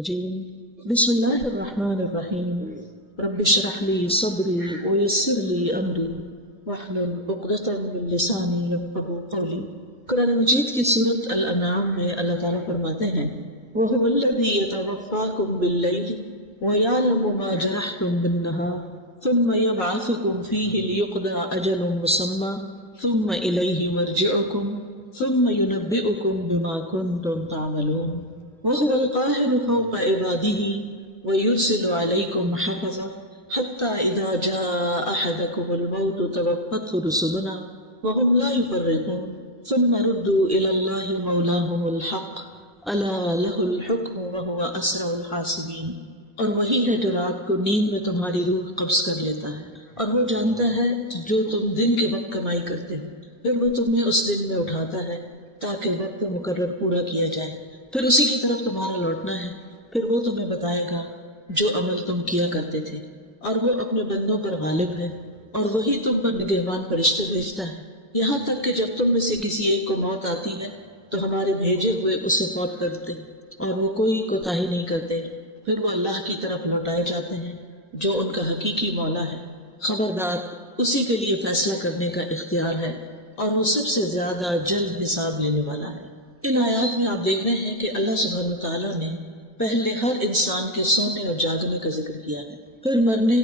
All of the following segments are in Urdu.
الرجيم بسم الله الرحمن الرحيم رب اشرح لي صدري ويسر لي أمري واحلل عقدة من لساني يفقهوا قولي۔ قرآن مجید کی سورۃ الانعام میں اللہ تعالیٰ فرماتے ہیں وَهُوَ الَّذِي يَتَوَفَّاكُم بِاللَّيْلِ وَيَعْلَمُ مَا جَرَحْتُم بِالنَّهَارِ ثُمَّ يَبْعَثُكُم فِيهِ لِيُقْضَىٰ أَجَلٌ مُّسَمًّى ثُمَّ إِلَيْهِ مَرْجِعُكُمْ ثُمَّ يُنَبِّئُكُم بِمَا كُنتُمْ تَعْمَلُونَ وَهُوَ الْقَاهِرُ فَوْقَ عِبَادِهِ وَيُرْسِلُ عَلَيْكُمْ حَفَظًا حَتَّىٰ إِذَا جَاءَ أَحَدَكُمُ الْمَوْتُ تَوَفَّتْهُ رُسُلُنَا وَهُمْ لَا يُفَرِّطُونَ ثُمَّ رُدُّوا إِلَى اللَّهِ مَوْلَاهُمُ الْحَقِّ أَلَا لَهُ الْحُكْمُ وَهُوَ أَسْرَعُ الْحَاسِبِينَ۔ اور وہی ہے جو رات کو نیند میں تمہاری روح قبض کر لیتا ہے، اور وہ جانتا ہے جو تم دن کے وقت کمائی کرتے ہو، پھر وہ تمہیں اس دن میں اٹھاتا ہے تاکہ وقت مقرر پورا کیا جائے، پھر اسی کی طرف تمہارا لوٹنا ہے، پھر وہ تمہیں بتائے گا جو عمل تم کیا کرتے تھے، اور وہ اپنے بندوں پر غالب ہے، اور وہی تم پر نگہبان فرشتے بھیجتا ہے، یہاں تک کہ جب تم میں سے کسی ایک کو موت آتی ہے تو ہمارے بھیجے ہوئے اسے فوت کرتے اور وہ کوئی کوتاہی نہیں کرتے، پھر وہ اللہ کی طرف لوٹائے جاتے ہیں جو ان کا حقیقی مولا ہے۔ خبردار، اسی کے لیے فیصلہ کرنے کا اختیار ہے اور وہ سب سے زیادہ جلد حساب لینے والا ہے۔ ان آیات میں آپ دیکھ رہے ہیں کہ اللہ سبحانہ وتعالیٰ نے پہلے ہر انسان کے سونے اور جاگنے کا ذکر کیا ہے، پھر مرنے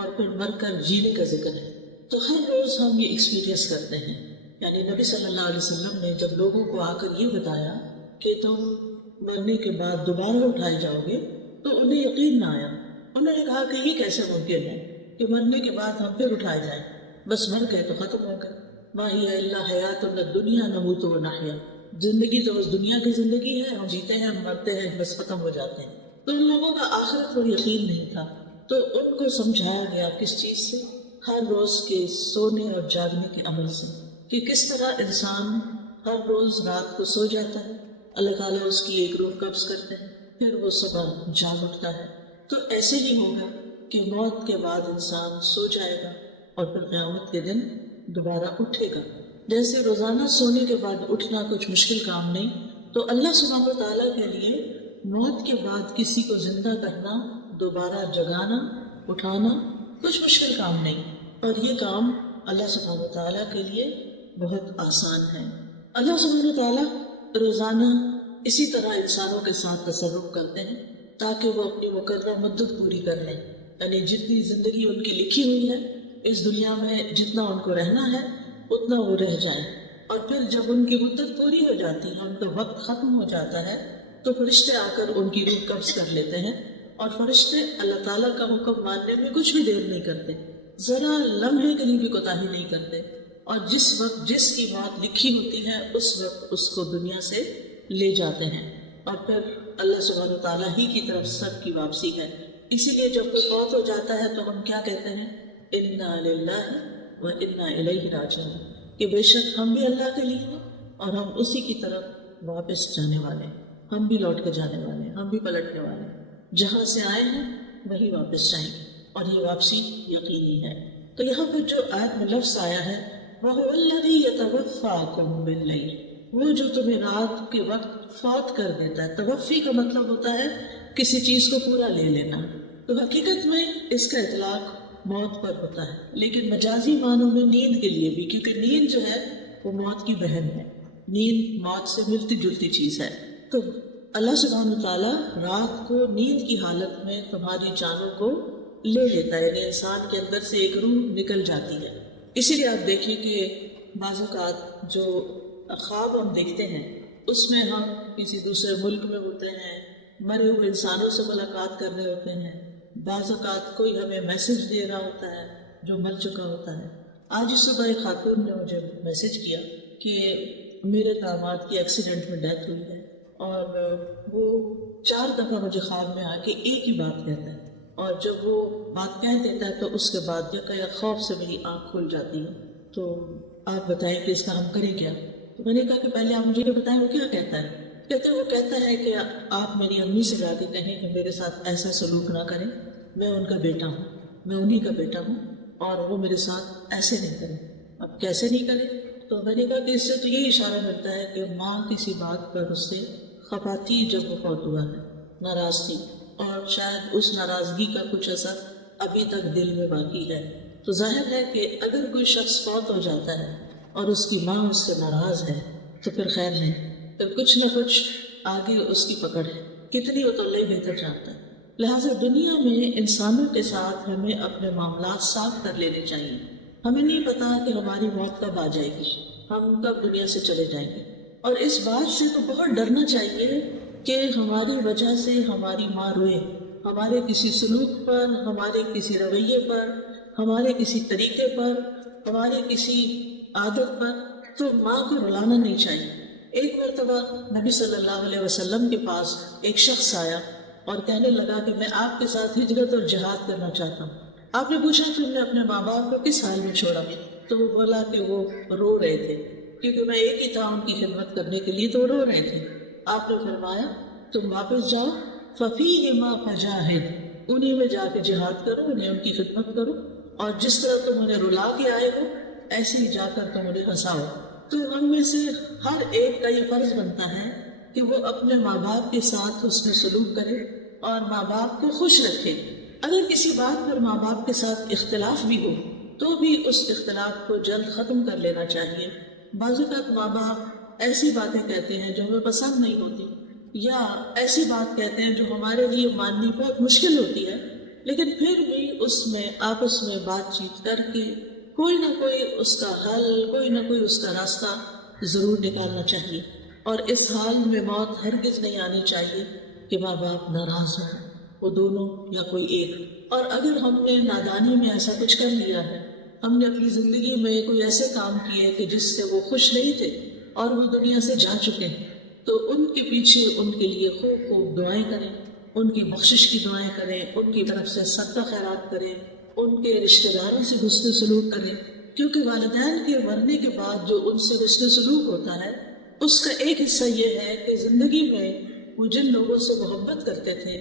اور پھر مر کر جینے کا ذکر ہے۔ تو ہر روز ہم یہ ایکسپیرینس کرتے ہیں، یعنی نبی صلی اللہ علیہ وسلم نے جب لوگوں کو آ کر یہ بتایا کہ تم مرنے کے بعد دوبارہ اٹھائے جاؤ گے تو انہیں یقین نہ آیا۔ انہوں نے کہا کہ یہ کیسے ممکن ہے کہ مرنے کے بعد ہم پھر اٹھائے جائیں، بس مر گئے تو ختم ہو گئے، ما ہی الا حیاتنا الدنیا نموت و نحیا، زندگی تو بس دنیا کی زندگی ہے، ہم جیتے ہیں، ہم مرتے ہیں، بس ختم ہو جاتے ہیں۔ تو ان لوگوں کا آخرت پر یقین نہیں تھا، تو ان کو سمجھایا گیا کس چیز سے؟ ہر روز کے سونے اور جاگنے کے عمل سے، کہ کس طرح انسان ہر روز رات کو سو جاتا ہے، اللہ تعالیٰ اس کی ایک روح قبض کرتے ہیں، پھر وہ صبح جاگ اٹھتا ہے۔ تو ایسے ہی ہوگا کہ موت کے بعد انسان سو جائے گا اور پھر قیامت کے دن دوبارہ اٹھے گا۔ جیسے روزانہ سونے کے بعد اٹھنا کچھ مشکل کام نہیں، تو اللہ سبحانہ وتعالیٰ کے لیے موت کے بعد کسی کو زندہ کرنا، دوبارہ جگانا، اٹھانا کچھ مشکل کام نہیں، اور یہ کام اللہ سبحانہ وتعالیٰ کے لیے بہت آسان ہے۔ اللہ سبحانہ وتعالیٰ روزانہ اسی طرح انسانوں کے ساتھ تصرف کرتے ہیں تاکہ وہ اپنی مقررہ مدت پوری کر لیں، یعنی جتنی زندگی ان کی لکھی ہوئی ہے اس دنیا میں، جتنا ان کو رہنا ہے اتنا وہ رہ جائیں، اور پھر جب ان کی مدت پوری ہو جاتی ہے، ان کا وقت ختم ہو جاتا ہے، تو فرشتے آ کر ان کی روح قبض کر لیتے ہیں، اور فرشتے اللہ تعالیٰ کا حکم ماننے میں کچھ بھی دیر نہیں کرتے، ذرا لمحے کے لیے بھی کوتاہی نہیں کرتے، اور جس وقت جس کی موت لکھی ہوتی ہے اس وقت اس کو دنیا سے لے جاتے ہیں، اور پھر اللہ سبحانہ وتعالیٰ ہی کی طرف سب کی واپسی ہے۔ اسی لیے جب کوئی فوت ہو جاتا ہے تو ہم کیا کہتے ہیں؟ انا للہ وَإِنَّا إِلَيْهِ رَاجِعُونَ، کہ بے شک ہم بھی اللہ کے لیے ہیں اور ہم اسی کی طرف واپس جانے والے ہیں، ہم بھی لوٹ کے جانے والے ہیں، ہم بھی پلٹنے والے ہیں، جہاں سے آئے ہیں وہی واپس جائیں گے، اور یہ واپسی یقینی ہے۔ تو یہاں پر جو آیت میں لفظ آیا ہے وَهُوَ الَّذِي يَتَوَفَّاكُم بِاللَّيْلِ، وہ جو تمہیں رات کے وقت فوت کر دیتا ہے۔ توفی کا مطلب ہوتا ہے کسی چیز کو پورا لے لینا، تو حقیقت میں اس کا اطلاق موت پر ہوتا ہے، لیکن مجازی معنوں میں نیند کے لیے بھی، کیونکہ نیند جو ہے وہ موت کی بہن ہے، نیند موت سے ملتی جلتی چیز ہے۔ تو اللہ سبحانہ تعالیٰ رات کو نیند کی حالت میں تمہاری جانوں کو لے لیتا ہے، یعنی انسان کے اندر سے ایک روح نکل جاتی ہے۔ اسی لیے آپ دیکھیے کہ بعض اوقات جو خواب ہم دیکھتے ہیں اس میں ہم کسی دوسرے ملک میں ہوتے ہیں، مرے ہوئے انسانوں سے ملاقات کر رہے ہوتے ہیں، بعض اوقات کوئی ہمیں میسج دے رہا ہوتا ہے جو مر چکا ہوتا ہے۔ آج ہی صبح ایک خاتون نے مجھے میسج کیا کہ میرے داماد کی ایکسیڈنٹ میں ڈیتھ ہوئی ہے، اور وہ 4 دفعہ مجھے خواب میں آ کے ایک ہی بات کہتا ہے، اور جب وہ بات کہہ دیتا ہے تو اس کے بعد یا خوف سے میری آنکھ کھل جاتی ہے۔ تو آپ بتائیں کہ اس کا ہم کریں کیا؟ تو میں نے کہا کہ پہلے آپ مجھے یہ بتائیں وہ کیا کہتا ہے۔ کہتے ہیں وہ کہتا ہے کہ آپ میری امی سے جا کے کہیں کہ میرے ساتھ ایسا سلوک نہ کریں، میں ان کا بیٹا ہوں، میں انہی کا بیٹا ہوں، اور وہ میرے ساتھ ایسے نہیں کریں۔ اب کیسے نہیں کریں؟ تو میں نے کہا کہ اس سے تو یہی اشارہ ملتا ہے کہ ماں کسی بات پر اس سے خفا تھی جب وہ فوت ہوا ہے، ناراض تھی اور شاید اس ناراضگی کا کچھ اثر ابھی تک دل میں باقی ہے۔ تو ظاہر ہے کہ اگر کوئی شخص فوت ہو جاتا ہے اور اس کی ماں اس سے ناراض ہے تو پھر خیر ہے، پھر کچھ نہ کچھ آگے اس کی پکڑ ہے، کتنی وہ تو اللہ بہتر جانتا ہے۔ لہٰذا دنیا میں انسانوں کے ساتھ ہمیں اپنے معاملات صاف کر لینے چاہیے۔ ہمیں نہیں پتا کہ ہماری موت کب آ جائے گی، ہم کب دنیا سے چلے جائیں گے، اور اس بات سے تو بہت ڈرنا چاہیے کہ ہماری وجہ سے ہماری ماں روئے، ہمارے کسی سلوک پر، ہمارے کسی رویے پر، ہمارے کسی طریقے پر، ہمارے کسی عادت پر، تو ماں کو رلانا نہیں چاہیے۔ ایک مرتبہ نبی صلی اللہ علیہ وسلم کے پاس ایک شخص آیا اور کہنے لگا کہ میں آپ کے ساتھ ہجرت اور جہاد کرنا چاہتا ہوں۔ آپ نے پوچھا تم نے اپنے ماں باپ کو کس حال میں چھوڑا؟ تو وہ بولا کہ وہ رو رہے تھے، کیونکہ میں ایک ہی تھا ان کی خدمت کرنے کے لیے، تو وہ رو رہے تھے۔ آپ نے فرمایا تم واپس جاؤ، فَفِيهِمَا فَجَاهِدْ، انہی میں جا کے جہاد کرو، انہیں ان کی خدمت کرو، اور جس طرح تم انہیں رلا کے آئے ہو ایسے ہی جا کر تم انہیں ہنساؤ۔ تو ہم میں سے ہر ایک کا یہ فرض بنتا ہے کہ وہ اپنے ماں باپ کے ساتھ حسن سلوک کرے اور ماں باپ کو خوش رکھے۔ اگر کسی بات پر ماں باپ کے ساتھ اختلاف بھی ہو تو بھی اس اختلاف کو جلد ختم کر لینا چاہیے۔ بعض اوقات ماں باپ ایسی باتیں کہتے ہیں جو ہمیں پسند نہیں ہوتی، یا ایسی بات کہتے ہیں جو ہمارے لیے ماننی بہت مشکل ہوتی ہے، لیکن پھر بھی اس میں آپس میں بات چیت کر کے کوئی نہ کوئی اس کا حل، کوئی نہ کوئی اس کا راستہ ضرور نکالنا چاہیے۔ اور اس حال میں موت ہرگز نہیں آنی چاہیے کہ ماں باپ ناراض ہوں، وہ دونوں یا کوئی ایک۔ اور اگر ہم نے نادانی میں ایسا کچھ کر لیا ہے، ہم نے اپنی زندگی میں کوئی ایسے کام کیے کہ جس سے وہ خوش نہیں تھے اور وہ دنیا سے جا چکے ہیں، تو ان کے پیچھے ان کے لیے خوب خوب دعائیں کریں، ان کی بخشش کی دعائیں کریں، ان کی طرف سے صدقہ خیرات کریں، ان کے رشتہ داروں سے حسن سلوک کریں، کیونکہ والدین کے مرنے کے بعد جو ان سے حسن سلوک ہوتا ہے اس کا ایک حصہ یہ ہے کہ زندگی میں وہ جن لوگوں سے محبت کرتے تھے،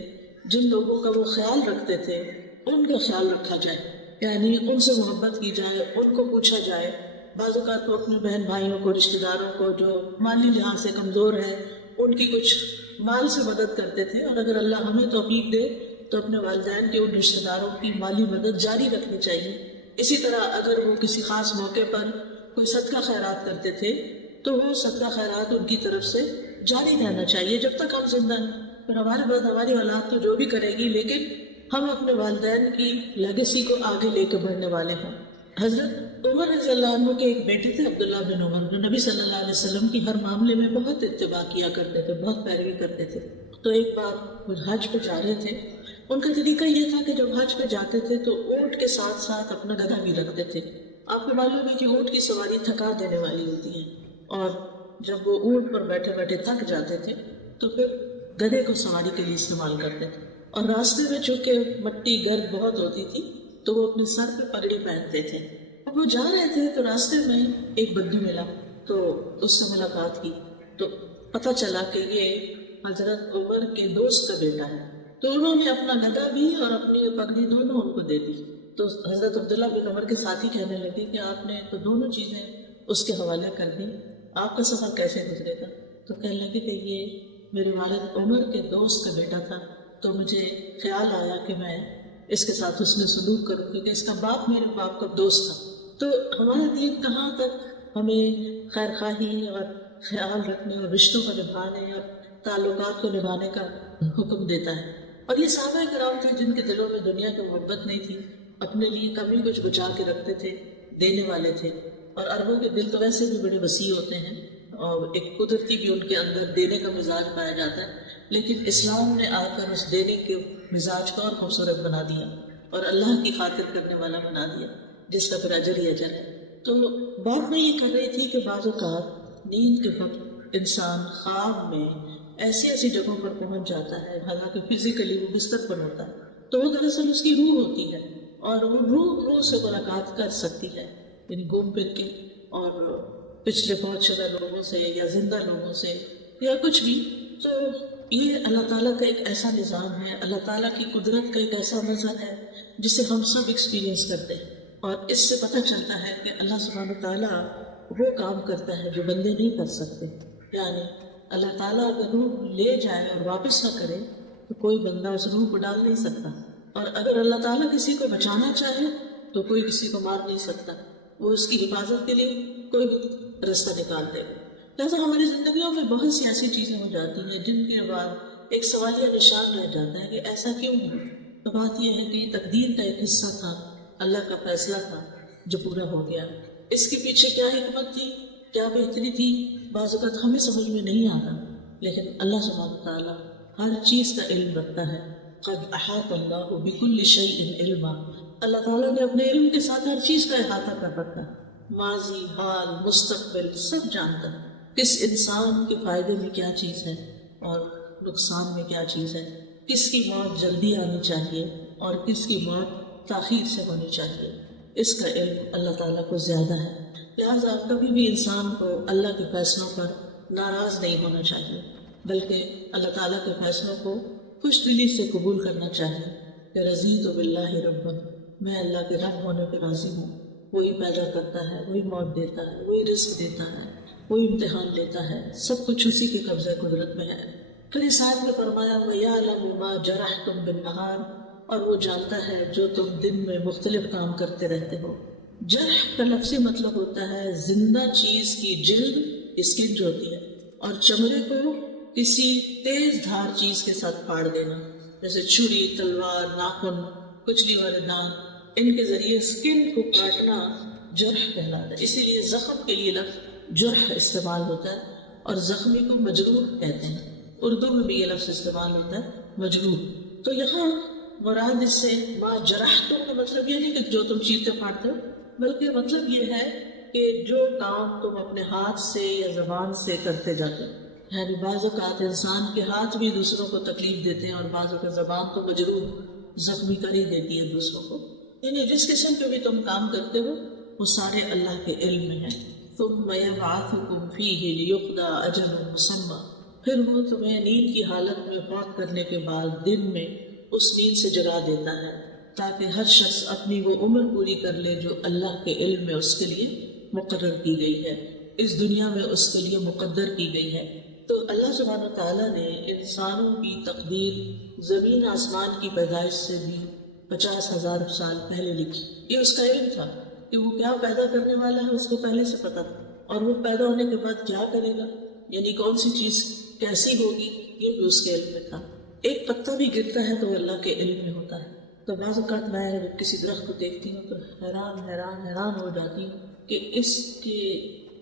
جن لوگوں کا وہ خیال رکھتے تھے، ان کا خیال رکھا جائے، یعنی ان سے محبت کی جائے، ان کو پوچھا جائے۔ بعض اوقات تو اپنے بہن بھائیوں کو، رشتہ داروں کو جو مالی لحاظ سے کمزور ہے، ان کی کچھ مال سے مدد کرتے تھے، اور اگر اللہ ہمیں توفیق دے تو اپنے والدین کے ان رشتہ داروں کی مالی مدد جاری رکھنی چاہیے۔ اسی طرح اگر وہ کسی خاص موقع پر کوئی صدقہ خیرات کرتے تھے تو وہ صدقہ خیرات ان کی طرف سے جاری رہنا چاہیے جب تک ہم زندہ ہیں۔ پھر ہمارے بعد ہماری اولاد تو جو بھی کرے گی، لیکن ہم اپنے والدین کی لیگیسی کو آگے لے کے بڑھنے والے ہیں۔ حضرت عمر رضی اللہ عنہ کے ایک بیٹے تھے عبداللہ بن عمر، جو نبی صلی اللہ علیہ وسلم کی ہر معاملے میں بہت اتباع کیا کرتے تھے، بہت پیروی کرتے تھے۔ تو ایک بار وہ حج پہ جا رہے تھے، ان کا طریقہ یہ تھا کہ جب حج پہ جاتے تھے تو اونٹ کے ساتھ ساتھ اپنا گدھا بھی رکھتے تھے۔ آپ کو معلوم ہے کہ اونٹ کی سواری تھکا دینے والی ہوتی ہے، اور جب وہ اونٹ پر بیٹھے بیٹھے تھک جاتے تھے تو پھر گدھے کو سواری کے لیے استعمال کرتے تھے۔ اور راستے میں چونکہ مٹی گرد بہت ہوتی تھی تو وہ اپنے سر پہ پگڑی پہنتے تھے۔ اب وہ جا رہے تھے تو راستے میں ایک بدو ملا، تو اس سے ملاقات کی، تو پتہ چلا کہ یہ حضرت عمر کے دوست کا بیٹا ہے۔ تو انہوں نے اپنا گدھا بھی اور اپنی پگڑی دونوں ان کو دے دی۔ تو حضرت عبداللہ بن عمر کے ساتھی کہنے لگے کہ آپ نے تو دونوں چیزیں اس کے حوالے کر دی، آپ کا سفر کیسے گزرے گا؟ تو کہنے لگے کہ یہ میرے والد عمر کے دوست کا بیٹا تھا، تو مجھے خیال آیا کہ میں اس کے ساتھ حسن سلوک کروں، کیونکہ اس کا باپ میرے باپ کا دوست تھا۔ تو ہمارا دین کہاں تک ہمیں خیر خواہی اور خیال رکھنے اور رشتوں کو نبھانے اور تعلقات کو نبھانے کا حکم دیتا ہے۔ اور یہ صحابہ کرام تھے جن کے دلوں میں دنیا کی محبت نہیں تھی، اپنے لیے کمی کچھ بچا کے رکھتے تھے، دینے والے تھے۔ اور عربوں کے دل تو ویسے بھی بڑے وسیع ہوتے ہیں، اور ایک قدرتی بھی ان کے اندر دینے کا مزاج پایا جاتا ہے، لیکن اسلام نے آ کر اس دینے کے مزاج کو اور خوبصورت بنا دیا اور اللہ کی خاطر کرنے والا بنا دیا، جس کا پھر اجر ہی اجر ہے۔ تو بات میں یہ کر رہی تھی کہ بعض اوقات نیند کے وقت انسان خواب میں ایسی ایسی جگہوں پر پہنچ جاتا ہے، حالانکہ فزیکلی وہ بستر پر ہوتا ہے، تو وہ دراصل اس کی روح ہوتی ہے، اور وہ روح سے ملاقات کر سکتی ہے، یعنی گھوم پھر کے، اور پچھلے بہت شدہ لوگوں سے یا زندہ لوگوں سے یا کچھ بھی۔ تو یہ اللہ تعالیٰ کا ایک ایسا نظام ہے، اللہ تعالیٰ کی قدرت کا ایک ایسا مظہر ہے جسے ہم سب ایکسپیرینس کرتے ہیں، اور اس سے پتہ چلتا ہے کہ اللہ سبحانہ تعالیٰ وہ کام کرتا ہے جو بندے نہیں کر سکتے۔ یعنی اللہ تعالیٰ اگر روح لے جائے اور واپس نہ کرے تو کوئی بندہ اس روح کو ڈال نہیں سکتا، اور اگر اللہ تعالیٰ کسی کو بچانا چاہے تو کوئی کسی کو مار نہیں سکتا، وہ اس کی حفاظت کے لیے کوئی بھی رستہ نکال دے گا۔ لہٰذا ہماری زندگیوں میں بہت سی ایسی چیزیں ہو جاتی ہیں جن کے بعد ایک سوالیہ نشان رہ جاتا ہے کہ ایسا کیوں ہے؟ تو بات یہ ہے کہ یہ تقدیر کا ایک حصہ تھا، اللہ کا فیصلہ تھا جو پورا ہو گیا۔ اس کے پیچھے کیا حکمت تھی، کیا بہتری تھی، بعض اوقات ہمیں سمجھ میں نہیں آتا، لیکن اللہ سبحانہ تعالیٰ ہر چیز کا علم رکھتا ہے۔ قد احاط اللہ بکل شیء علما، اللہ تعالیٰ نے اپنے علم کے ساتھ ہر چیز کا احاطہ کر رکھا ہے، ماضی، حال، مستقبل سب جانتا ہے، کس انسان کے فائدے میں کیا چیز ہے اور نقصان میں کیا چیز ہے، کس کی موت جلدی آنی چاہیے اور کس کی موت تاخیر سے ہونی چاہیے، اس کا علم اللہ تعالیٰ کو زیادہ ہے۔ لہٰذا کبھی بھی انسان کو اللہ کے فیصلوں پر ناراض نہیں ہونا چاہیے، بلکہ اللہ تعالیٰ کے فیصلوں کو خوش دلی سے قبول کرنا چاہیے کہ رضیت باللہ ربا، میں اللہ کے رب ہونے پہ راضی ہوں، وہی پیدا کرتا ہے، وہی موت دیتا ہے، وہی رزق دیتا ہے، وہی امتحان لیتا ہے، سب کچھ اسی کے قبضہ قدرت میں ہے۔ پھر اس آیت میں فرمایا وَيَعْلَمُ مَا جَرَحْتُمْ بِالنَّهَارِ، اور وہ جانتا ہے جو تم دن میں مختلف کام کرتے رہتے ہو۔ جرح کا لفظی مطلب ہوتا ہے زندہ چیز کی جلد، اسکن جو ہوتی ہے، اور چمڑے کو کسی تیز دھار چیز کے ساتھ پھاڑ دینا، جیسے چھری، تلوار، ناخن، کچلی والے دان، ان کے ذریعے اسکن کو کاٹنا جرح کہلاتا ہے۔ اسی لیے زخم کے لیے لفظ جرح استعمال ہوتا ہے، اور زخمی کو مجروح کہتے ہیں، اردو میں بھی یہ لفظ استعمال ہوتا ہے مجروح۔ تو یہاں مراد اس سے ما جرحتم کا مطلب یہ نہیں کہ جو تم چیرتے پھاڑتے ہو، بلکہ مطلب یہ ہے کہ جو کام تم اپنے ہاتھ سے یا زبان سے کرتے جاتے ہو، یعنی بعض اوقات انسان کے ہاتھ بھی دوسروں کو تکلیف دیتے ہیں، اور بعض اوقات زبان تو مجروح زخمی کر ہی دیتی ہے دوسروں کو، یعنی جس قسم کے بھی تم کام کرتے ہو وہ سارے اللہ کے علم میں ہے۔ ثم یبعثکم فیہ لیقضی اجل مسمى، پھر وہ تمہیں نیند کی حالت میں فوت کرنے کے بعد دن میں اس نیند سے جگا دیتا ہے، تاکہ ہر شخص اپنی وہ عمر پوری کر لے جو اللہ کے علم میں اس کے لیے مقرر کی گئی ہے، اس دنیا میں اس کے لیے مقدر کی گئی ہے۔ تو اللہ سبحانہ تعالیٰ نے انسانوں کی تقدیر زمین آسمان کی پیدائش سے بھی 50,000 سال پہلے لکھی۔ یہ اس کا علم تھا کہ وہ کیا پیدا کرنے والا ہے، اس کو پہلے سے پتا تھا، اور وہ پیدا ہونے کے بعد کیا کرے گا، یعنی کون سی چیز کیسی ہوگی، یہ بھی اس کے علم میں تھا۔ ایک پتا بھی گرتا ہے تو وہ اللہ کے علم میں ہوتا ہے۔ تو بعض اوقات میں جب کسی درخت کو دیکھتی ہوں تو حیران ہو جاتی ہوں کہ اس کے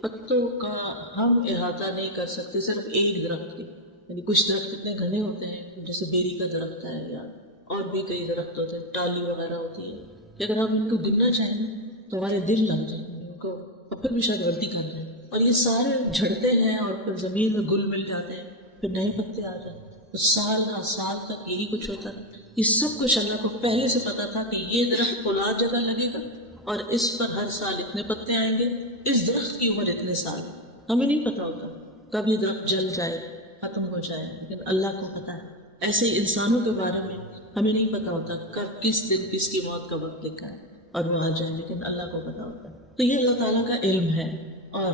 پتوں کا ہم احاطہ نہیں کر سکتے صرف ایک درخت کے، یعنی کچھ درخت اتنے گھنے ہوتے ہیں جیسے بیری کا درخت ہے یا اور بھی کئی درخت ہوتے ہیں، ٹالی وغیرہ ہوتی ہے، کہ اگر ہم ان کو گننا چاہیں تو ہمارے دل لگ جائیں گے ان کو، اور پھر بھی شاید غلطی کر رہے ہیں، اور یہ سارے جھڑتے ہیں اور پھر زمین میں گل مل جاتے ہیں، پھر نئے پتے آ جاتے ہیں، تو سال ہر سال تک یہی کچھ ہوتا ہے۔ یہ سب کچھ اللہ کو پہلے سے پتا تھا کہ یہ درخت فلاں جگہ لگے گا اور اس پر ہر سال اتنے پتے آئیں گے، اس درخت کی عمر اتنے سال، ہمیں نہیں پتا ہوتا کب یہ درخت جل جائے، ختم ہو جائے، لیکن اللہ کو پتا ہے۔ ایسے ہی انسانوں کے بارے میں ہمیں نہیں پتا ہوتا کب کس دن کس کی موت کا وقت لکھا ہے اور وہ آ جائے، لیکن اللہ کو پتا ہوتا ہے۔ تو یہ اللہ تعالیٰ کا علم ہے، اور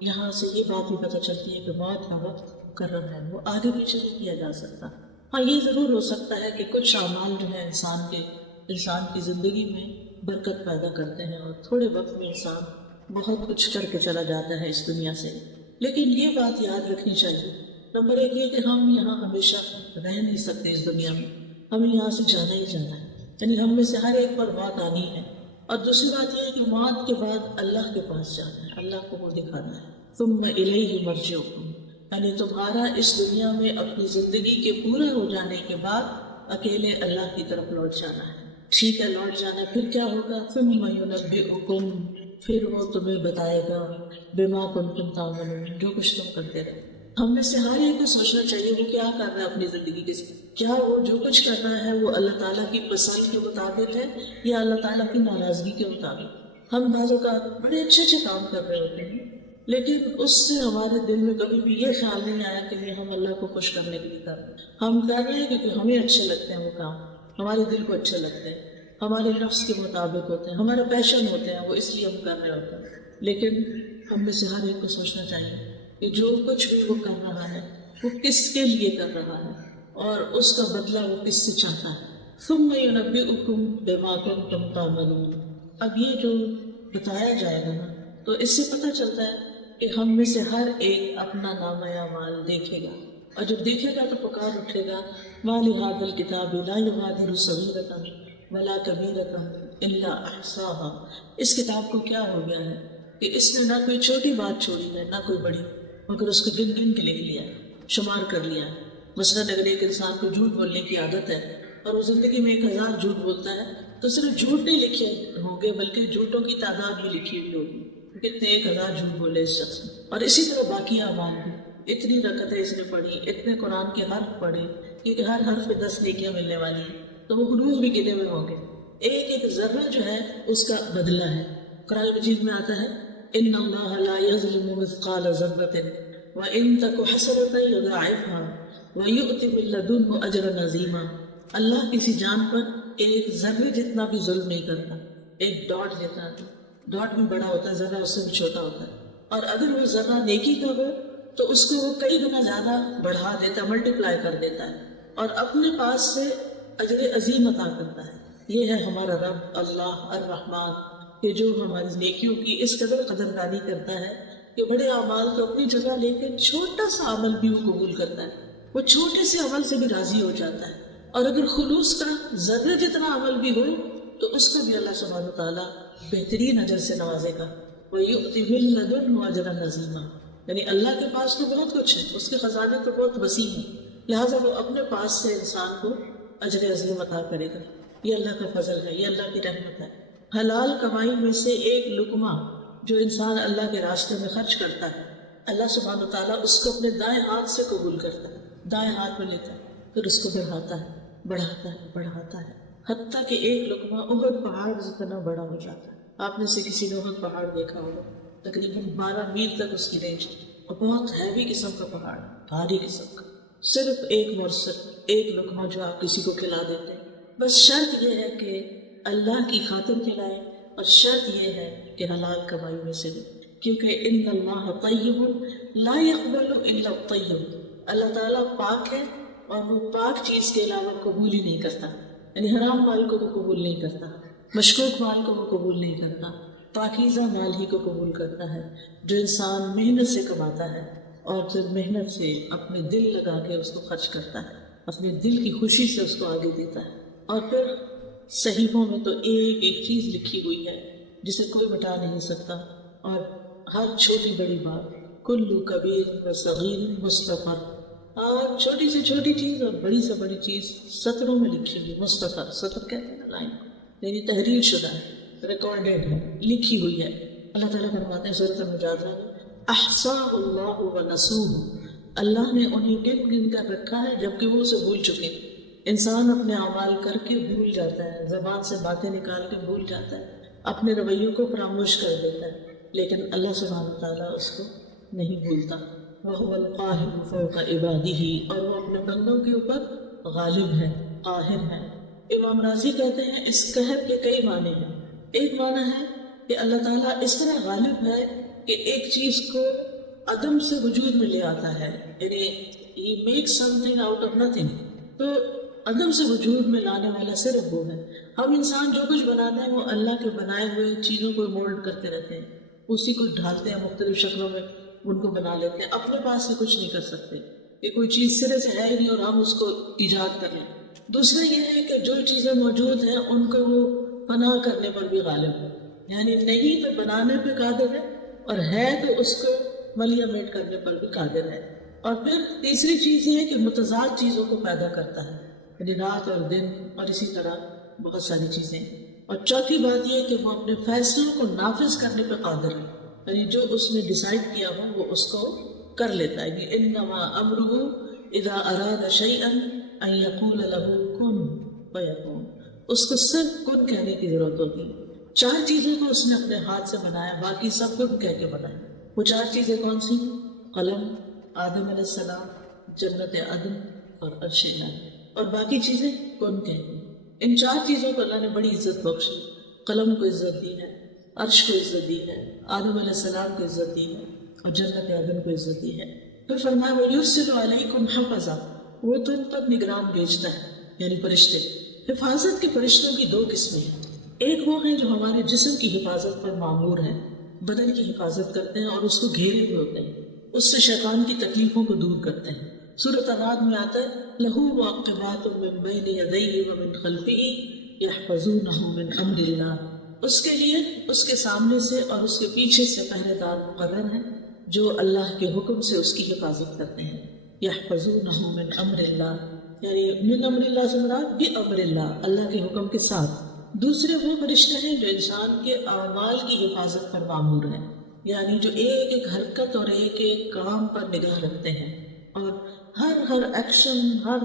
یہاں سے یہ بات بھی پتہ چلتی ہے کہ موت کا وقت مقرر ہے، وہ آگے پیچھے نہیں کیا جا سکتا۔ ہاں یہ ضرور ہو سکتا ہے کہ کچھ اعمال جو ہے انسان کی زندگی میں برکت پیدا کرتے ہیں، اور تھوڑے وقت میں انسان بہت کچھ کر کے چلا جاتا ہے اس دنیا سے، لیکن یہ بات یاد رکھنی چاہیے، نمبر ایک یہ کہ ہم یہاں ہمیشہ رہ نہیں سکتے، اس دنیا میں ہمیں یہاں سے جانا ہی جانا ہے، یعنی ہم میں سے ہر ایک پر موت آنی ہے۔ اور دوسری بات یہ ہے کہ موت کے بعد اللہ کے پاس جانا ہے، اللہ کو وہ دکھانا ہے۔ ثم الیہ مرجعکم، یعنی تمہارا اس دنیا میں اپنی زندگی کے پورے ہو جانے کے بعد اکیلے اللہ کی طرف لوٹ جانا ہے۔ ٹھیک ہے، لوٹ جانا ہے، پھر کیا ہوگا؟ ثم ینبئکم، پھر وہ تمہیں بتائے گا بما کنتم تعملون، جو کچھ تم کرتے رہے۔ ہم میں سے ہر ایک کو سوچنا چاہیے وہ کیا کر رہا ہے اپنی زندگی کے ساتھ، کیا وہ جو کچھ کر رہا ہے وہ اللہ تعالیٰ کی پسند کے مطابق ہے یا اللہ تعالیٰ کی ناراضگی کے مطابق۔ ہم بعض اوقات بڑے اچھے کام کر رہے ہوتے ہیں، لیکن اس سے ہمارے دل میں کبھی بھی یہ خیال نہیں آیا کہ یہ ہم اللہ کو خوش کرنے کے لیے کر رہے ہیں۔ ہم کر رہے ہیں کیونکہ ہمیں اچھے لگتے ہیں وہ کام، ہمارے دل کو اچھے لگتے ہیں، ہمارے نفس کے مطابق ہوتے ہیں، ہمارا پیشن ہوتے ہیں، وہ اس لیے ہم کر رہے ہوتے ہیں۔ لیکن ہم میں سے ہر ایک کو سوچنا چاہیے کہ جو کچھ بھی وہ کر رہا ہے وہ کس کے لیے کر رہا ہے، اور اس کا بدلہ وہ کس سے چاہتا ہے. ثم ينبئكم بما كنتم تعملون. اب یہ جو بتایا جائے گا نا تو اس سے پتہ چلتا ہے کہ ہم میں سے ہر ایک اپنا نامہ اعمال دیکھے گا، اور جب دیکھے گا تو پکار اٹھے گا ما لهذا الكتاب لا يغادر صغيرة ولا كبيرة الا احصاها. اس کتاب کو کیا ہو گیا ہے کہ اس نے نہ کوئی چھوٹی بات چھوڑی ہے نہ کوئی بڑی، مگر اس کو گن گن کے لکھ لیا ہے، شمار کر لیا ہے. مثلاً اگر ایک انسان کو جھوٹ بولنے کی عادت ہے اور وہ زندگی میں 1000 جھوٹ بولتا ہے تو صرف جھوٹ نہیں لکھے ہوں گے بلکہ جھوٹوں کی تعداد بھی لکھی ہوئی ہوگی، کتنے 1000 جھوٹ بولے اس شخص نے. اور اسی طرح باقی اعمال بھی، اتنی رکعتیں اس نے پڑھی، اتنے قرآن کے حرف پڑھے، کیونکہ ہر حرف پہ 10 نیکیاں ملنے والی ہیں تو وہ حروف بھی گنے ہوئے ہوں گے. ایک ایک ذرہ جو ہے اس کا بدلہ ہے. قرآن مجید میں آتا ہے ان اللہ لا یظلم مثقال ذرۃ وان تک حسنۃ یضاعفها ویؤت من لدنہ اجرا عظیما. اللہ کسی جان پر ایک ذرے جتنا بھی ظلم نہیں کرتا، ایک ڈاٹ جتنا، ڈاٹ بھی بڑا ہوتا ہے، ذرہ اس سے بھی چھوٹا ہوتا ہے، اور اگر وہ ذرہ نیکی کا ہو تو اس کو وہ کئی گنا زیادہ بڑھا دیتا ہے، ملٹیپلائی کر دیتا ہے اور اپنے پاس سے اجر عظیم عطا کرتا ہے. یہ ہے ہمارا رب اللہ الرحمن کہ جو ہماری نیکیوں کی اس قدر قدردانی کرتا ہے کہ بڑے اعمال تو اپنی جگہ لے کے چھوٹا سا عمل بھی وہ قبول کرتا ہے، وہ چھوٹے سے عمل سے بھی راضی ہو جاتا ہے. اور اگر خلوص کا ذرے جتنا عمل بھی ہو تو اس کو بھی اللہ سبحانہ وتعالیٰ بہترین اجر سے نوازے گا. وَيُؤْتِ مِن لَدُنْهُ أَجْرًا عَظِيمًا. یعنی اللہ کے پاس تو بہت کچھ ہے، اس کے خزانے تو بہت وسیع ہیں، لہٰذا وہ اپنے پاس سے انسان کو اجر عظیم عطا کرے گا. یہ اللہ کا فضل ہے، یہ اللہ کی رحمت ہے. حلال کمائی میں سے ایک لقمہ جو انسان اللہ کے راستے میں خرچ کرتا ہے، اللہ سبحانہ وتعالیٰ اس کو اپنے دائیں ہاتھ سے قبول کرتا ہے، دائیں ہاتھ میں لیتا ہے، پھر اس کو بڑھاتا ہے، بڑھاتا ہے، بڑھاتا ہے، حتیٰ کہ ایک لقمہ احد پہاڑ جتنا بڑا ہو جاتا ہے. آپ میں سے کسی نے احد پہاڑ دیکھا ہوگا، تقریباً 12 میل تک اس کی رینج، اور بہت ہیوی قسم کا پہاڑ، بھاری قسم کا. صرف ایک مرسل، ایک لقمہ جو آپ کسی کو کھلا دیتے ہیں. بس شرط یہ ہے کہ اللہ کی خاطر کھلائیں، اور شرط یہ ہے کہ حلال کمائی میں سے بھی، کیونکہ ان اللہ طیب لا يقبل الا الطیب. اللہ تعالیٰ پاک ہے اور وہ پاک چیز کے علاوہ قبول ہی نہیں کرتا. یعنی حرام مال کو وہ قبول نہیں کرتا، مشکوک مال کو وہ قبول نہیں کرتا، پاکیزہ مال ہی کو قبول کرتا ہے جو انسان محنت سے کماتا ہے اور پھر محنت سے اپنے دل لگا کے اس کو خرچ کرتا ہے، اپنے دل کی خوشی سے اس کو آگے دیتا ہے. اور پھر صحیفوں میں تو ایک ایک چیز لکھی ہوئی ہے جسے کوئی مٹا نہیں سکتا، اور ہر چھوٹی بڑی بات، کلو کبیر و صغیر مستفر، اور چھوٹی سے چھوٹی چیز اور بڑی سے بڑی چیز سطروں میں لکھی ہوئی. مستفر، سطر کہتے ہیں لائن، یعنی تحریر شدہ ہے، ریکارڈڈ ہے، لکھی ہوئی ہے. اللہ تعالیٰ فرماتے ہیں سورۃ المجادلہ میں احصاہ اللہ ونسوہ، اللہ نے انہیں گن گن کر رکھا ہے جبکہ وہ اسے بھول چکے. انسان اپنے اعمال کر کے بھول جاتا ہے، زبان سے باتیں نکال کے بھول جاتا ہے، اپنے رویوں کو فراموش کر دیتا ہے، لیکن اللہ سبحانہ تعالیٰ اس کو نہیں بھولتا. وَهُوَ الْقَاهِرُ فَوْقَ عِبَادِهِ، اور وہ اپنے بندوں کے اوپر غالب ہے، قاہر ہے. امام راضی کہتے ہیں اس قہر کے کئی معنی ہیں. ایک معنی ہے کہ اللہ تعالیٰ اس طرح غالب ہے کہ ایک چیز کو عدم سے وجود میں لے آتا ہے، یعنی he makes something out of nothing. تو عدم سے وجود میں لانے والا صرف وہ ہے. ہم انسان جو کچھ بناتے ہیں وہ اللہ کے بنائے ہوئے چیزوں کو مولڈ کرتے رہتے ہیں، اسی کو ڈھالتے ہیں، مختلف شکلوں میں ان کو بنا لیتے ہیں، اپنے پاس سے کچھ نہیں کر سکتے کہ کوئی چیز سرے سے ہے ہی نہیں اور ہم اس کو ایجاد کر لیں. دوسرا یہ ہے کہ جو چیزیں موجود ہیں ان کو وہ فنا کرنے پر بھی غالب ہے، یعنی نہیں تو بنانے پہ قادر ہے، اور ہے تو اس کو ملیمیٹ کرنے پر بھی قادر ہے. اور پھر تیسری چیز یہ ہے کہ متضاد چیزوں کو پیدا کرتا ہے، یعنی رات اور دن اور اسی طرح بہت ساری چیزیں. اور چوتھی بات یہ ہے کہ وہ اپنے فیصلوں کو نافذ کرنے پہ قادر ہے، یعنی جو اس نے ڈیسائیڈ کیا ہو وہ اس کو کر لیتا ہے. انما امرہ اذا اراد شیئا ان یقول له کن فیکون. اس کو صرف کن کہنے کی ضرورت ہوتی ہے. 4 چیزیں تو اس نے اپنے ہاتھ سے بنایا، باقی سب کن کہہ کے بنایا. وہ 4 چیزیں کون سی؟ قلم، آدم علیہ السلام، جنت عدن اور عرش الہی، اور باقی چیزیں کن کہتی. ان 4 چیزوں کو اللہ نے بڑی عزت بخشی. قلم کو عزت دی ہے، عرش کو عزت دی ہے، آدم علیہ السلام کو عزت دی ہے، اور جنت عدن کو عزت دی ہے. پھر فرمایا وَيُرْسِلُ عَلَيْكُمْ حَفَظًا، وہ تم پر نگران بھیجتا ہے، یعنی فرشتے۔ حفاظت کے فرشتوں کی دو قسمیں ہیں، ایک وہ ہیں جو ہمارے جسم کی حفاظت پر مامور ہیں، بدن کی حفاظت کرتے ہیں اور اس کو گھیرے ہوئے ہوتے ہیں، اس سے شیطان کی تکلیفوں کو دور کرتے ہیں۔ سورۃ الرعد میں آتا ہے لَهُ مُعَقِّبَاتٌ مِّن بَيْنِ يَدَيْهِ وَمِن خَلْفِهِ يَحْفَظُونَهُ مِنْ أَمْرِ اللَّهِ، اس کے لیے اس کے سامنے سے اور اس کے پیچھے سے پہرے دار مقرر ہیں جو اللہ کے حکم سے اس کی حفاظت کرتے ہیں۔ يَحْفَظُونَهُ مِنْ أَمْرِ اللَّهِ، یعنی من امر اللہ سے مراد بِأَمْرِ اللَّهِ، اللہ کے حکم کے ساتھ۔ دوسرے وہ فرشتے ہیں جو انسان کے اعمال کی حفاظت پر مامور ہیں، یعنی جو ایک ایک حرکت اور ایک ایک کام پر نگاہ رکھتے ہیں اور ہر ایکشن، ہر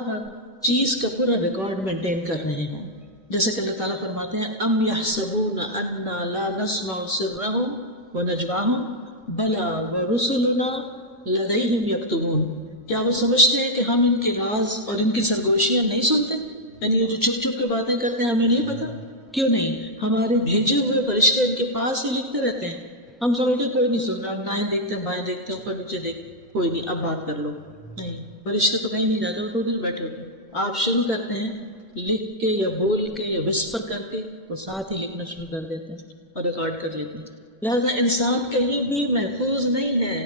چیز کا پورا ریکارڈ مینٹین کر رہے ہیں۔ جیسے کہ اللہ تعالیٰ فرماتے ہیں ام یحسبون انا لا نسمع سرهم ونجواهم بلا ورسلنا لدیہم یکتبون، کیا وہ سمجھتے ہیں کہ ہم ان کے راز اور ان کی سرگوشیاں نہیں سنتے؟ یعنی یہ جو چھپ چھپ کے باتیں کرتے ہیں ہمیں نہیں پتا؟ کیوں نہیں؟ ہمارے بھیجے ہوئے فرشتے ان کے پاس ہی لکھتے رہتے ہیں۔ ہم سمجھتے کوئی نہیں سن رہا، دائیں دیکھتے ہیں بائیں دیکھتے ہیں اوپر نیچے دیکھتے، کوئی نہیں اب بات کر لو، نہیں، فرشتے تو کہیں نہیں جاتے، وہ تو ادھر بیٹھے ہوئے۔ آپ شروع کرتے ہیں لکھ کے یا بول کے یا وسپر کر کے، وہ ساتھ ہی لکھنا شروع کر دیتے ہیں اور ریکارڈ کر لیتے ہیں۔ لہٰذا انسان کہیں بھی محفوظ نہیں ہے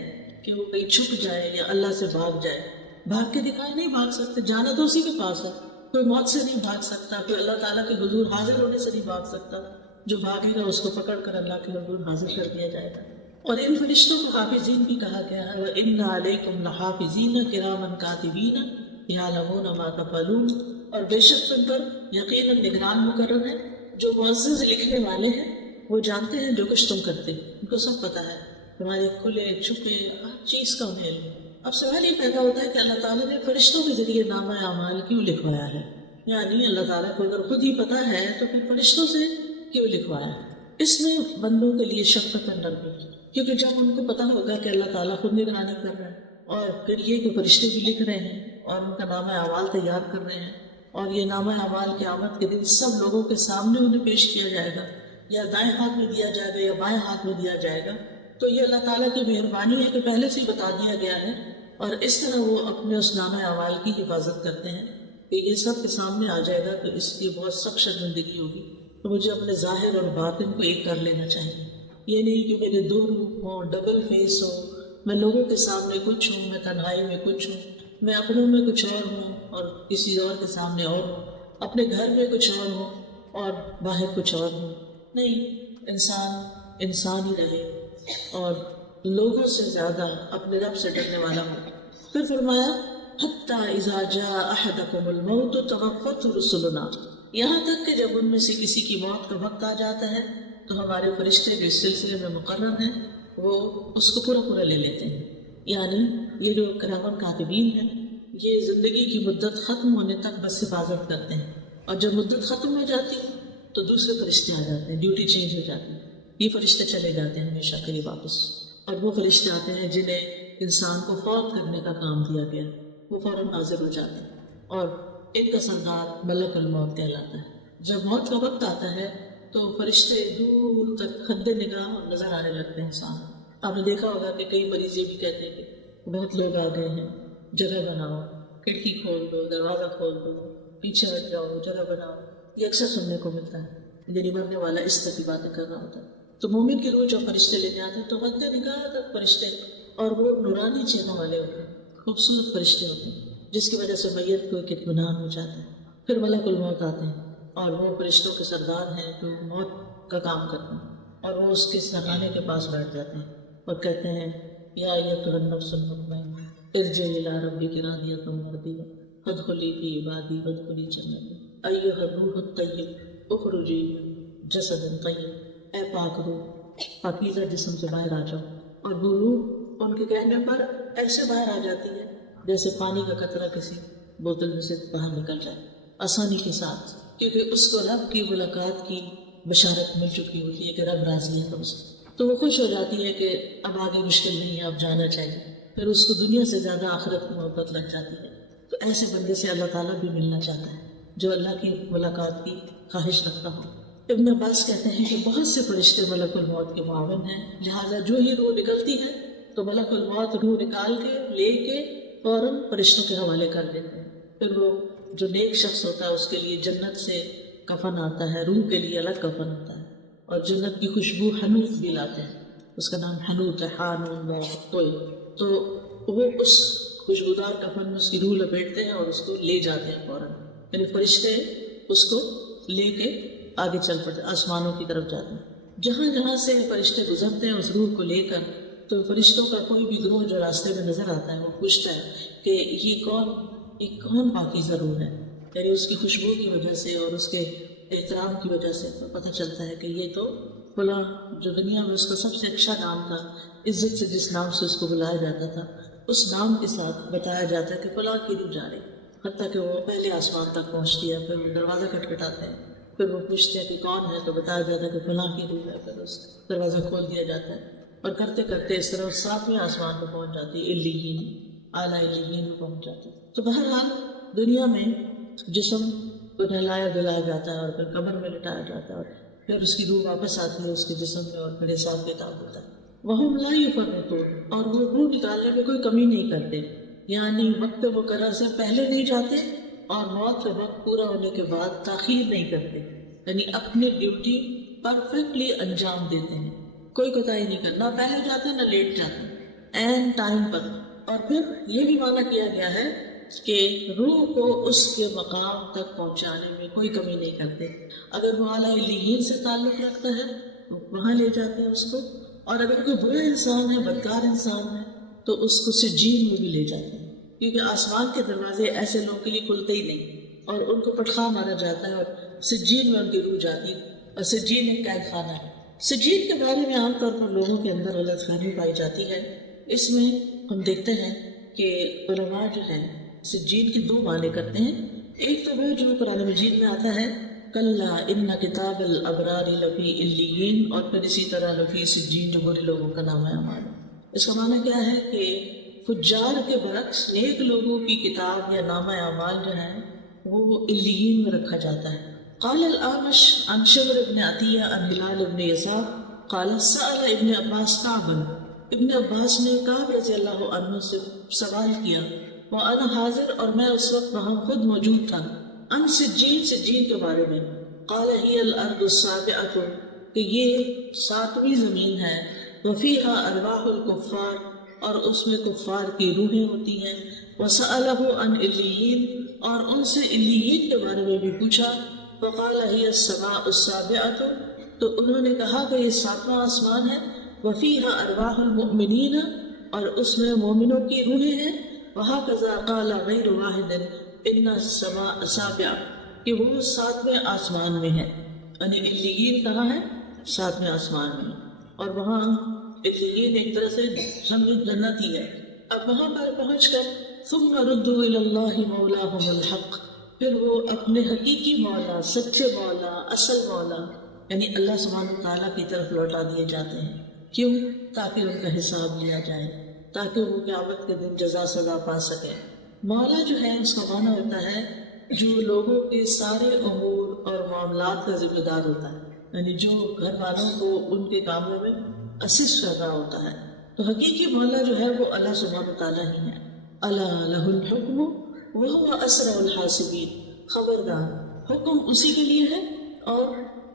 کہ وہ کہیں چھپ جائے یا اللہ سے بھاگ جائے۔ بھاگ کے دکھائے نہیں بھاگ سکتے، جانا تو اسی کے پاس ہے۔ کوئی موت سے نہیں بھاگ سکتا، کوئی اللہ تعالیٰ کے حضور حاضر ہونے سے نہیں بھاگ سکتا۔ جو بھاگے گا اس کو پکڑ کر اللہ کے حضور حاضر کر دیا جائے گا۔ اور ان فرشتوں کو حافظین بھی کہا گیا ہے، وَإِنَّ عَلَيْكُمْ لَحَافِظِينَ كِرَامًا كَاتِبِينَ يَعْلَمُونَ مَا تَفْعَلُونَ، اور بے شک تم پر یقیناً نگران مقرر ہیں جو معزز لکھنے والے ہیں، وہ جانتے ہیں جو کچھ تم کرتے، ان کو سب پتہ ہے، تمہارے کھلے چھپے ہر چیز کا انہیں علم۔ اب سوال یہ پیدا ہوتا ہے کہ اللہ تعالیٰ نے فرشتوں کے ذریعے نامہ اعمال کیوں لکھوایا ہے؟ یعنی اللہ تعالیٰ کو اگر خود ہی پتہ ہے تو پھر فرشتوں سے کیوں لکھوایا ہے؟ اس میں بندوں کے لیے شفقت اور نرمی، کیونکہ جب ان کو پتہ ہوگا کہ اللہ تعالیٰ خود نگرانی کر رہا ہے اور پھر یہ کہ فرشتے بھی لکھ رہے ہیں اور ان کا نامہ اعمال تیار کر رہے ہیں، اور یہ نامہ اعمال قیامت کے دن سب لوگوں کے سامنے انہیں پیش کیا جائے گا، یا دائیں ہاتھ میں دیا جائے گا یا بائیں ہاتھ میں دیا جائے گا، تو یہ اللہ تعالیٰ کی مہربانی ہے کہ پہلے سے ہی بتا دیا گیا ہے، اور اس طرح وہ اپنے اس نامہ اعمال کی حفاظت کرتے ہیں کہ یہ سب کے سامنے آ جائے گا تو اس کی بہت سخت شرمندگی ہوگی۔ تو مجھے اپنے ظاہر اور باطن کو ایک کر لینا چاہیے، یہ نہیں کہ میرے دو روپ ہوں، ڈبل فیس ہو، میں لوگوں کے سامنے کچھ ہوں، میں تنہائی میں کچھ ہوں، میں اپنوں میں کچھ اور ہوں اور کسی اور کے سامنے اور ہوں، اپنے گھر میں کچھ اور ہوں اور باہر کچھ اور ہوں۔ نہیں، انسان ہی رہے اور لوگوں سے زیادہ اپنے رب سے ڈرنے والا ہو۔ پھر فرمایا حتیٰ اذا جاء احدکم الموت توفته رسلنا، یہاں تک کہ جب ان میں سے کسی کی موت کا وقت آ جاتا ہے تو ہمارے فرشتے جو اس سلسلے میں مقرر ہیں وہ اس کو پورا لے لیتے ہیں۔ یعنی یہ جو کرامن کاتبین ہیں یہ زندگی کی مدت ختم ہونے تک بس حفاظت کرتے ہیں، اور جب مدت ختم ہو جاتی ہے تو دوسرے فرشتے آ جاتے ہیں، ڈیوٹی چینج ہو جاتی ہے، یہ فرشتے چلے جاتے ہیں ہمیشہ کے لیے واپس، اور وہ فرشتے آتے ہیں جنہیں انسان کو فوت کرنے کا کام دیا گیا، وہ فوراً حاضر ہو جاتے ہیں، اور ایک کا سردار ملک الموت کہلاتا ہے۔ جب موت کا وقت آتا ہے تو فرشتے دور تک خد نگاہ اور نظر آنے لگتے ہیں انسان۔ آپ نے دیکھا ہوگا کہ کئی مریض یہ بھی کہتے ہیں کہ بہت لوگ آ گئے ہیں، جگہ بناؤ، کھڑکی کھول دو، دروازہ کھول دو، پیچھے ہٹ جاؤ، جگہ بناؤ، یہ اکثر سننے کو ملتا ہے، یعنی مرنے والا اس طرح کی باتیں کر رہا ہوتا ہے۔ تو مومن کی روح جب فرشتے لینے آتے ہیں تو خد نگاہ تک فرشتے، اور وہ نورانی چہروں والے ہوتے ہیں، خوبصورت فرشتے ہوتے ہیں، جس کی وجہ سے میت کو ایک اطمینان ہو جاتا ہے۔ پھر ملک الموت آتے ہیں اور وہ فرشتوں کے سردار ہیں جو موت کا کام کرتے ہیں، اور وہ اس کے سرانے کے پاس بیٹھ جاتے ہیں اور کہتے ہیں یا ایتھا النفس المطمئنہ ارجعی الی ربک راضیۃ مرضیہ فادخلی فی عبادی وادخلی جنتی ایھا الروح الطیب اخرجی من جسد طیب، اے پاک روح، پاکیزہ جسم سے باہر آ جاؤ۔ اور وہ روح ان کے کہنے پر ایسے باہر آ جاتی ہے جیسے پانی کا قطرہ کسی بوتل میں سے باہر نکل جائے، آسانی کے ساتھ، کیونکہ اس کو رب کی ملاقات کی بشارت مل چکی ہوتی ہے کہ رب راضی ہے تم سے، تو وہ خوش ہو جاتی ہے کہ اب آگے مشکل نہیں ہے، اب جانا چاہیے۔ پھر اس کو دنیا سے زیادہ آخرت کی محبت لگ جاتی ہے۔ تو ایسے بندے سے اللہ تعالیٰ بھی ملنا چاہتا ہے جو اللہ کی ملاقات کی خواہش رکھتا ہو۔ ابن عباس کہتے ہیں کہ بہت سے فرشتے ملک الموت کے معاون ہیں، لہٰذا جو ہی روح نکلتی ہے تو ملک الموت روح نکال کے لے کے فوراً فرشتوں کے حوالے کر دیتے ہیں، پھر وہ جو نیک شخص ہوتا ہے اس کے لیے جنت سے کفن آتا ہے، روح کے لیے الگ کفن ہوتا ہے، اور جنت کی خوشبو حنوط بھی لاتے ہیں، اس کا نام حنوط ہے، حانون و کوئی، تو وہ اس خوشبودار کفن میں اس کی روح لپیٹتے ہیں اور اس کو لے جاتے ہیں فوراً، یعنی فرشتے اس کو لے کے آگے چل پڑتے آسمانوں کی طرف جاتے ہیں۔ جہاں جہاں سے فرشتے گزرتے ہیں اس روح کو لے کر، تو فرشتوں کا کوئی بھی گروہ جو راستے میں نظر آتا ہے وہ پوچھتا ہے کہ یہ کون پاکیزہ روح ہے، یعنی اس کی خوشبو کی وجہ سے اور اس کے احترام کی وجہ سے پتہ چلتا ہے کہ یہ تو فلاں جو دنیا میں اس کا سب سے اچھا نام تھا، عزت سے جس نام سے اس کو بلایا جاتا تھا اس نام کے ساتھ بتایا جاتا ہے کہ فلاں کی روح جا رہی، حتیٰ کہ وہ پہلے آسمان تک پہنچتی ہے، پھر وہ دروازہ کھٹکھٹاتے ہیں، پھر وہ پوچھتے ہیں کہ کون ہے، تو بتایا جاتا ہے کہ فلاں کی روح ہے، پھر اس دروازہ کھول دیا جاتا ہے، اور کرتے کرتے اس طرح 7ویں آسمان پہ پہنچ جاتی ہے، علیین، اعلیٰ علیین میں پہنچ جاتی ہے۔ تو بہرحال دنیا میں جسم کو نہلایا دلایا جاتا ہے اور پھر قبر میں لٹایا جاتا ہے، اور پھر اس کی روح واپس آتی ہے اس کے جسم میں، اور پھر حساب کتاب ہوتا ہے۔ وَهُمْ لَا يُفَرِّطُونَ، اور وہ روح نکالنے میں کوئی کمی نہیں کرتے، یعنی وقت مقررہ سے پہلے نہیں جاتے اور موت کا وقت پورا ہونے کے بعد تاخیر نہیں کرتے، یعنی اپنی ڈیوٹی پرفیکٹلی انجام دیتے ہیں، کوئی کوتاہی نہیں کرنا، نہ پہلے جاتے نہ لیٹ جاتے، عین ٹائم پر۔ اور پھر یہ بھی مانا کیا گیا ہے کہ روح کو اس کے مقام تک پہنچانے میں کوئی کمی نہیں کرتے، اگر وہ اعلیٰ علیین سے تعلق رکھتا ہے وہاں لے جاتے ہیں اس کو، اور اگر کوئی برا انسان ہے، بدکار انسان ہے، تو اس کو سجین میں بھی لے جاتے ہیں، کیونکہ آسمان کے دروازے ایسے لوگوں کے لیے کھلتے ہی نہیں، اور ان کو پٹخا مارا جاتا ہے اور سجین میں ان کی روح جاتی ہے، اور سجین ایک قید خانہ ہے۔ سجین کے بارے میں عام طور پر لوگوں کے اندر غلط فہمی پائی جاتی ہے۔ اس میں ہم دیکھتے ہیں کہ علماء جو ہیں سجین کے 2 معنی کرتے ہیں، ایک تو وہ جو قرآن مجید میں آتا ہے کلا ان کتاب الابرار لفی علیین، اور پھر اسی طرح لفی سجین جو برے لوگوں کا نام ہے اعمال۔ اس کا معنی کیا ہے کہ فجار کے برعکس نیک لوگوں کی کتاب یا نامہ اعمال جو ہے وہ علیین میں رکھا جاتا ہے۔ قال الأعمش عن شبر ابن عطیہ عن ہلال ابن یساف قال سأل ابن عباس کعبا، ابن عباس نے کعب رضی اللہ عنہ سے سوال کیا، وأنا حاضر، اور میں اس وقت وہاں خود موجود تھا، عن سجین، سجین کے بارے میں، قال هي الارض السابعة، کہ یہ 7ویں زمین ہے، وفيها ارواح الكفار، اور اس میں کفار کی روحیں ہوتی ہیں، وسأله عن علیین، اور ان سے علیین کے بارے میں بھی پوچھا، فقال هي السماء السابعة، تو انہوں نے کہا کہ یہ 7واں آسمان ہے، وفيها ارواح المؤمنین، اور اس میں مومنوں کی روحیں ہیں، وهكذا قال غیر واحد ان السماء السابعة، کہ وہ 7ویں آسمان میں ہے، یعنی علیین کہاں ہے؟ 7ویں آسمان میں، اور وہاں علیین ایک طرح سے جنت ہی ہے۔ اب وہاں پر پہنچ کر ثم ردوا الی اللہ مولاہم الحق، پھر وہ اپنے حقیقی مولا، سچے مولا، اصل مولا یعنی اللہ سبحانہ وتعالیٰ کی طرف لوٹا دیے جاتے ہیں۔ کیوں؟ تاکہ ان کا حساب لیا جائے، تاکہ وہ قیامت کے دن جزا سزا پا سکے۔ مولا جو ہے اس کا معنی ہوتا ہے جو لوگوں کے سارے امور اور معاملات کا ذمہ دار ہوتا ہے، یعنی جو گھر والوں کو ان کے کاموں میں اسسٹ کر رہا ہوتا ہے۔ تو حقیقی مولا جو ہے وہ اللہ سبحانہ وتعالیٰ ہی ہے۔ الا لہ الحکم وہو اسرع الحاسبین، خبردار حکم اسی کے لیے ہے اور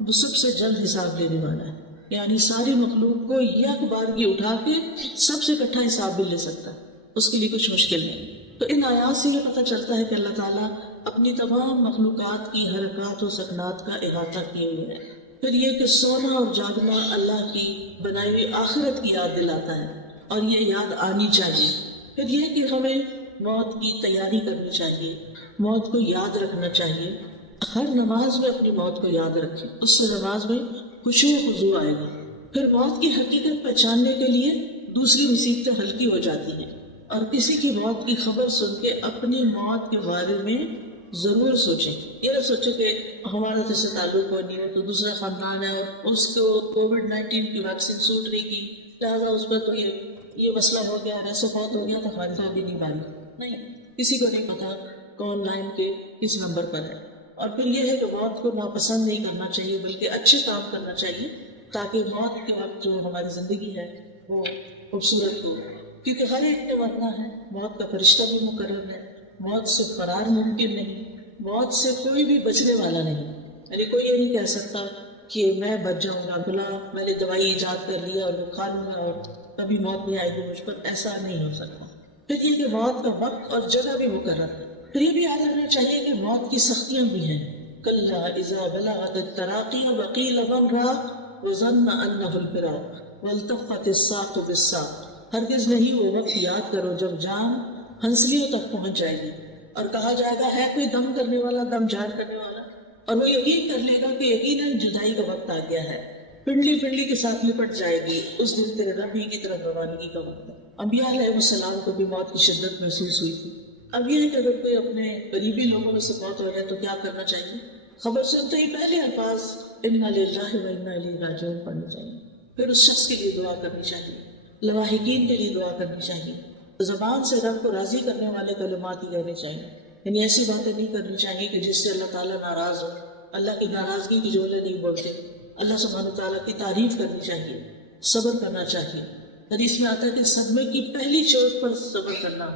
وہ سب سے جلد حساب لینے والا ہے، یعنی ساری مخلوق کو یک بار کی اٹھا کے سب سے اکٹھا حساب بھی لے سکتا ہے، اس کے لیے کچھ مشکل نہیں۔ تو ان آیات سے یہ پتہ چلتا ہے کہ اللہ تعالیٰ اپنی تمام مخلوقات کی حرکات و سکنات کا احاطہ کیے ہوئے ہے۔ پھر یہ کہ سونا اور جاگنا اللہ کی بنائی ہوئی آخرت کی یاد دلاتا ہے، اور یہ یاد آنی چاہیے۔ پھر یہ کہ ہمیں موت کی تیاری کرنی چاہیے، موت کو یاد رکھنا چاہیے، ہر نماز میں اپنی موت کو یاد رکھیں، اس سے نماز میں خشوع و خضوع آئے گا۔ پھر موت کی حقیقت پہچاننے کے لیے دوسری مصیبتیں ہلکی ہو جاتی ہیں، اور کسی کی موت کی خبر سن کے اپنی موت کے بارے میں ضرور سوچیں، یہ نہ سوچیں کہ ہمارا جس سے تعلق ہو نہیں ہو تو دوسرا خاندان ہے اور اس کو کووڈ-19 کی ویکسین سوٹ نہیں کی، لہٰذا اس پر تو یہ مسئلہ ہو گیا، ایسا فوت ہو گیا تو ہماری تو بھی نہیں بانی۔ نہیں، کسی کو نہیں پتا کون لائن کے کس نمبر پر ہے۔ اور پھر یہ ہے کہ موت کو ناپسند نہیں کرنا چاہیے بلکہ اچھے کام کرنا چاہیے، تاکہ موت کے وقت جو ہماری زندگی ہے وہ خوبصورت ہو، کیونکہ ہر ایک نے مرنا ہے، موت کا فرشتہ بھی مقرر ہے، موت سے فرار ممکن نہیں، موت سے کوئی بھی بچنے والا نہیں. یعنی کوئی یہ نہیں کہہ سکتا کہ میں بچ جاؤں گا، بلا میں نے دوائی ایجاد کر لیا اور وہ کھا لوں گا اور کبھی موت نہیں آئے گی مجھ پر، ایسا نہیں ہو سکتا. پھر یہ کہ موت کا وقت اور جگہ بھی مقرر ہے. پھر یہ بھی یاد رکھنا چاہیے کہ موت کی سختیاں بھی ہیں. کلا اذا بلغت التراقی وقیل من راق وظن انہ الفراق والتفت الساق بالساق. ہرگز نہیں وہ وقت یاد کرو جب جان ہنسلیوں تک پہنچ جائے گی اور کہا جائے گا ہے کوئی دم کرنے والا، دم جھاڑ کرنے والا، اور وہ یقین کر لے گا کہ یقیناً جدائی کا وقت آ گیا ہے. پنڈلی پنڈلی کے ساتھ لپٹ جائے گی، اس دن تیرے رب ہی کی طرف روانگی کا وقت ہے. انبیاء علیہ السلام کو بھی موت کی شدت محسوس ہوئی تھی. اب یہ ہے کہ اگر کوئی اپنے قریبی لوگوں میں سے موت ہو جائے تو کیا کرنا چاہیے؟ خبر سنتے ہی پہلے الفاظ انا للہ و انا الیہ راجعون پڑھنے چاہیے. پھر اس شخص کے لیے دعا کرنی چاہیے، لواحقین کے لیے دعا کرنی چاہیے. زبان سے رب کو راضی کرنے والے کلمات ہی کہنے چاہیے. یعنی ایسی باتیں نہیں کرنی چاہیے کہ جس سے اللہ تعالیٰ ناراض ہو. اللہ کی ناراضگی کی جملے نہیں بولتے. اللہ سبحانہ تعالیٰ کی تعریف کرنی چاہیے، صبر کرنا چاہیے. حدیث میں آتا ہے کہ صدمے کی پہلی چوٹ پر صبر کرنا.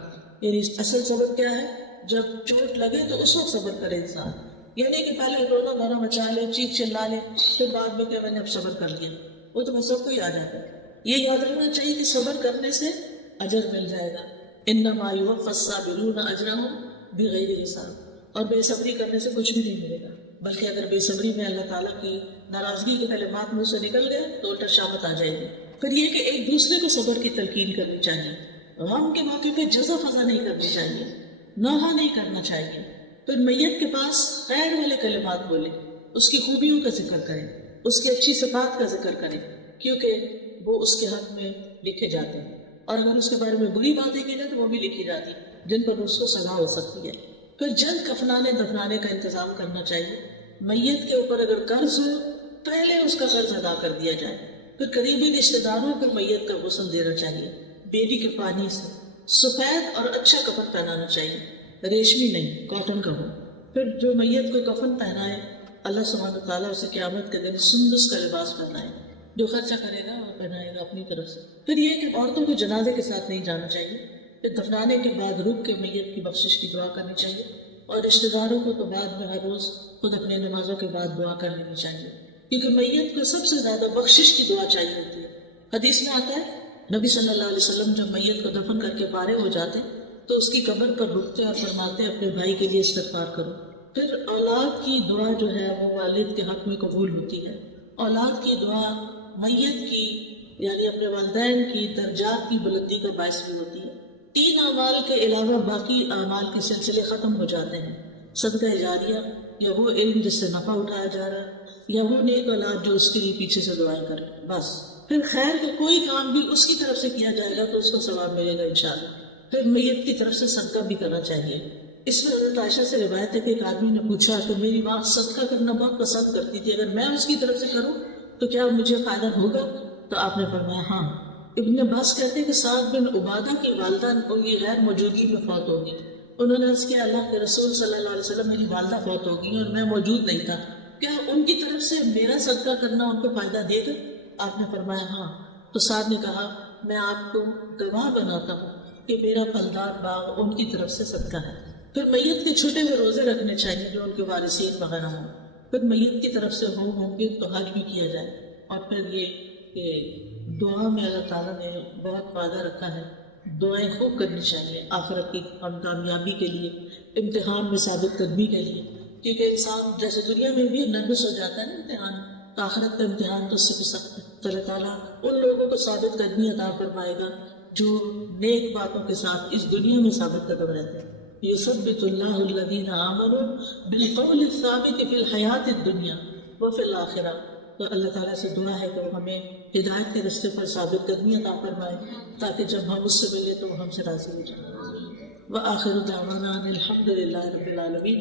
یعنی اصل صبر کیا ہے؟ جب چوٹ لگے تو اس وقت صبر کرے انسان. یعنی کہ پہلے رونا دھونا مچا لے، چیخ چلا لے، پھر بعد میں کہ میں نے اب صبر کر لیا. وہ تو سب کو ہی آ جاتا ہے. یہ یاد رکھنا چاہیے کہ صبر کرنے سے اجر مل جائے گا. انما یوفی الصابرون اجرهم بغیر حساب. اور بے صبری کرنے سے کچھ بھی نہیں ملے گا، بلکہ اگر بے صبری میں اللہ تعالیٰ کی ناراضگی کے کلمات منہ سے نکل گئے تو الٹا شامت آ جائے گی. پھر یہ کہ ایک دوسرے کو صبر کی تلقین کرنی چاہیے. غم کے موقع پہ جزا فضا نہیں کرنی چاہیے، نوحہ نہیں کرنا چاہیے. پھر میت کے پاس خیر والے کلمات بولے، اس کی خوبیوں کا ذکر کریں، اس کی اچھی صفات کا ذکر کریں، کیونکہ وہ اس کے حق میں لکھے جاتے ہیں. اور اگر اس کے بارے میں بری باتیں کی جائیں تو وہ بھی لکھی جاتی ہیں جن پر اس کو سزا ہو سکتی ہے. پھر جلد کفنانے دفنانے کا انتظام کرنا چاہیے. میت کے اوپر اگر قرض ہو پہلے اس کا قرض ادا کر دیا جائے. پھر قریبی رشتہ داروں کو میت کا غسل دینا چاہیے، بیری کے پانی سے. سفید اور اچھا کفن پہنانا چاہیے، ریشمی نہیں، کاٹن کا ہو. پھر جو میت کو کفن پہنائے اللہ سبحانہ تعالیٰ اسے قیامت کے دن سندس کا لباس پہنائے. جو خرچہ کرے گا وہ پہنائے گا اپنی طرف سے. پھر یہ کہ عورتوں کو جنازے کے ساتھ نہیں جانا چاہیے. پھر دفنانے کے بعد رک کے میت کی بخشش کی دعا کرنی چاہیے. اور رشتہ داروں کو تو بعد میں ہر روز خود اپنے نمازوں کے بعد دعا کر لینی چاہیے، کیونکہ میت کو سب سے زیادہ بخشش کی دعا چاہیے ہوتی ہے. حدیث میں آتا ہے نبی صلی اللہ علیہ وسلم جب میت کو دفن کر کے فارغ ہو جاتے تو اس کی قبر پر رکتے اور فرماتے اپنے بھائی کے لیے استغفار کرو. پھر اولاد کی دعا جو ہے وہ والد کے حق میں قبول ہوتی ہے. اولاد کی دعا میت کی یعنی اپنے والدین کی درجات کی بلندی کا باعث بھی ہوتی ہے. 3 اعمال کے علاوہ باقی اعمال کے سلسلے ختم ہو جاتے ہیں. صدقہ جاریہ، یا وہ علم جس سے نفع اٹھایا جا رہا ہے، یا وہ نیک اولاد جو اس کے لیے پیچھے سے دعائیں کرے، بس. پھر خیر کا کوئی کام بھی اس کی طرف سے کیا جائے گا تو اس کو ثواب ملے گا انشاءاللہ. پھر میت کی طرف سے صدقہ بھی کرنا چاہیے. اس میں حضرت عائشہ سے روایت ہے کہ ایک آدمی نے پوچھا کہ میری ماں صدقہ کرنا بہت پسند کرتی تھی، اگر میں اس کی طرف سے کروں تو کیا مجھے فائدہ ہوگا؟ تو آپ نے فرمایا ہاں. ابن عباس کہتے ہیں کہ سعد بن عبادہ کی والدہ ان کی غیر موجودگی میں فوت ہو گئی. انہوں نے عرض کیا اللہ کے رسول صلی اللہ علیہ وسلم میری والدہ فوت ہو گئی اور میں موجود نہیں تھا، کیا ان کی طرف سے میرا صدقہ کرنا ان کو فائدہ دے گا؟ آپ نے فرمایا ہاں. تو سعد نے کہا میں آپ کو گواہ بناتا ہوں کہ میرا پھلدار باغ ان کی طرف سے صدقہ ہے. پھر میت کے چھوٹے ہوئے روزے رکھنے چاہیے جو ان کے وارثین وغیرہ ہوں. پھر میت کی طرف سے ہوں گے تو حج بھی کیا جائے. اور پھر یہ کہ دعا میں اللہ تعالیٰ نے بہت وعدہ رکھا ہے، دعائیں خوب کرنی چاہیے آخرت کی کامیابی کے لیے، امتحان میں ثابت قدمی کے لیے. کیونکہ انسان جیسے دنیا میں بھی نروس ہو جاتا ہے نا امتحان، تو آخرت کا امتحان تو اس سے بھی سخت ہے. تو اللہ تعالیٰ ان لوگوں کو ثابت قدمی عطا فرمائے گا جو نیک باتوں کے ساتھ اس دنیا میں ثابت قدم رہتے ہیں. یثبت اللہ الذین آمنوا بالقول الثابت فی الحیات الدنیا وفی الآخرہ. تو اللہ تعالیٰ سے دعا ہے کہ وہ ہمیں ہدایت کے راستے پر ثابت قدمی عطا فرمائے تاکہ جب ہم اس سے ملے تو وہ ہم سے راضی ہو جائیں. وآخر دعوانا ان الحمد للہ رب العالمین.